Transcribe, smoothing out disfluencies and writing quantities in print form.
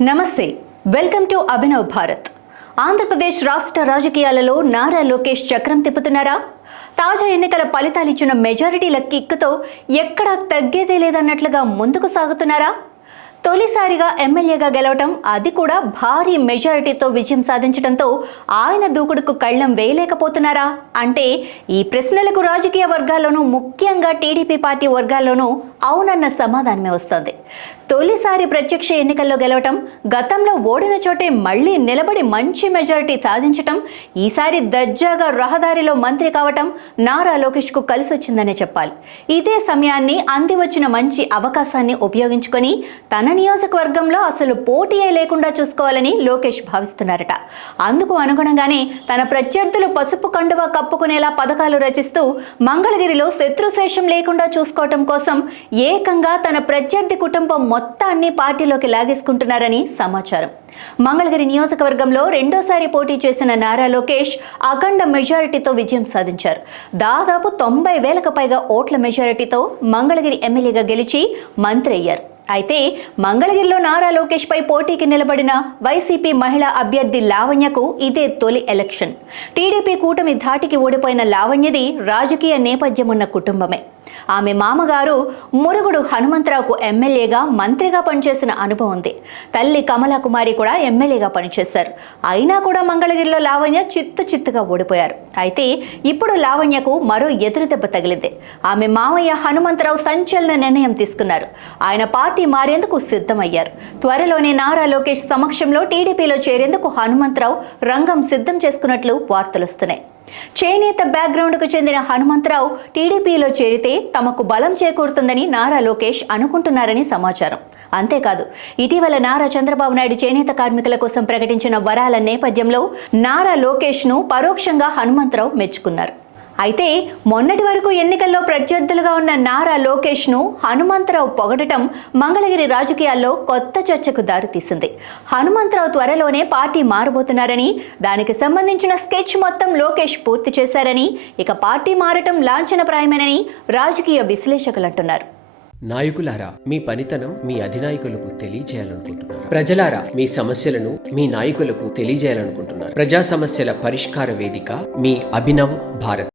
నమస్తే, welcome to Abhinav Bharat. Andhra Pradesh రాష్ట్ర రాజకీయాలలో నారా లోకేష్ చక్రం తిప్పుతున్నారా? తాజా ఎన్నికల ఫలితాలు ఇచ్చిన మెజారిటీల కిక్కుతో ఎక్కడా తగ్గేదే లేదన్నట్లుగా ముందుకు సాగుతున్నారా? తొలిసారిగా ఎమ్మెల్యేగా గెలవటం, అది కూడా భారీ మెజారిటీతో విజయం సాధించడంతో ఆయన దూకుడుకు కళ్ళం వేయలేకపోతున్నారా అంటే ఈ ప్రశ్నలకు రాజకీయ వర్గాల్లోనూ, ముఖ్యంగా టీడీపీ పార్టీ వర్గాల్లోనూ అవునన్న సమాధానమే వస్తుంది. తొలిసారి ప్రత్యక్ష ఎన్నికల్లో గెలవటం, గతంలో ఓడిన చోటే మళ్లీ నిలబడి మంచి మెజారిటీ సాధించటం, ఈసారి దర్జాగా రహదారిలో మంత్రి కావటం నారా లోకేష్కు కలిసొచ్చిందనే చెప్పాలి. ఇదే సమయాన్ని, అంది వచ్చిన మంచి అవకాశాన్ని ఉపయోగించుకొని తన నియోజకవర్గంలో అసలు పోటీయే లేకుండా చూసుకోవాలని లోకేష్ భావిస్తున్నారట. అందుకు అనుగుణంగానే తన ప్రత్యర్థులు పసుపు కండువా కప్పుకునేలా పథకాలు రచిస్తూ మంగళగిరిలో శత్రుశేషం లేకుండా చూసుకోవటం కోసం ఏకంగా తన ప్రత్యర్థి కుటుంబం మొత్తాన్ని పార్టీలోకి లాగేసుకుంటున్నారని సమాచారం. మంగళగిరి నియోజకవర్గంలో రెండోసారి పోటీ చేసిన నారా లోకేష్ అఖండ మెజారిటీతో విజయం సాధించారు. దాదాపు 90,000కు పైగా ఓట్ల మెజారిటీతో మంగళగిరి ఎమ్మెల్యేగా గెలిచి మంత్రి అయ్యారు. అయితే మంగళగిరిలో నారా లోకేష్ పై పోటీకి నిలబడిన వైసీపీ మహిళా అభ్యర్థి లావణ్యకు ఇదే తొలి ఎలక్షన్. టీడీపీ కూటమి ధాటికి ఓడిపోయిన లావణ్యది రాజకీయ నేపథ్యం ఉన్న కుటుంబమే. ఆమె మామగారు మురుగుడు హనుమంతరావుకు ఎమ్మెల్యేగా, మంత్రిగా పనిచేసిన అనుభవం ఉంది. తల్లి కమలా కుమారి కూడా ఎమ్మెల్యేగా పనిచేశారు. అయినా కూడా మంగళగిరిలో లావణ్య చిత్తుగా ఓడిపోయారు. అయితే ఇప్పుడు లావణ్యకు మరో ఎదురుదెబ్బ తగిలింది. ఆమె మామయ్య హనుమంతరావు సంచలన నిర్ణయం తీసుకున్నారు. ఆయన పార్టీ మారేందుకు సిద్ధమయ్యారు. త్వరలోనే నారా లోకేష్ సమక్షంలో టీడీపీలో చేరేందుకు హనుమంతరావు రంగం సిద్ధం చేసుకున్నట్లు వార్తలొస్తున్నాయి. చేనేత బ్యాక్గ్రౌండ్కు చెందిన హనుమంతరావు టీడీపీలో చేరితే తమకు బలం చేకూరుతుందని నారా లోకేష్ అనుకుంటున్నారని సమాచారం. అంతేకాదు, ఇటీవల నారా చంద్రబాబు నాయుడు చేనేత కార్మికుల కోసం ప్రకటించిన వరాల నేపథ్యంలో నారా లోకేష్ను పరోక్షంగా హనుమంతరావు మెచ్చుకున్నారు. అయితే మొన్నటి వరకు ఎన్నికల్లో ప్రత్యర్థులుగా ఉన్న నారా లోకేష్ను హనుమంతరావు పొగడటం మంగళగిరి రాజకీయాల్లో కొత్త చర్చకు దారితీసింది. హనుమంతరావు త్వరలోనే పార్టీ మారబోతున్నారని, దానికి సంబంధించిన స్కెచ్ మొత్తం లోకేష్ పూర్తి చేశారని, ఇక పార్టీ మారటం లాంఛనప్రాయమేనని రాజకీయ విశ్లేషకులు అంటున్నారు. నాయకులారా, మీ పనితనం మీ అధినాయకులకు తెలియజేయాలనుకుంటున్నారు. ప్రజలారా, మీ సమస్యలను మీ నాయకులకు తెలియజేయాలనుకుంటున్నారు. ప్రజా సమస్యల పరిష్కార వేదిక మీ అభినవ్ భారత్.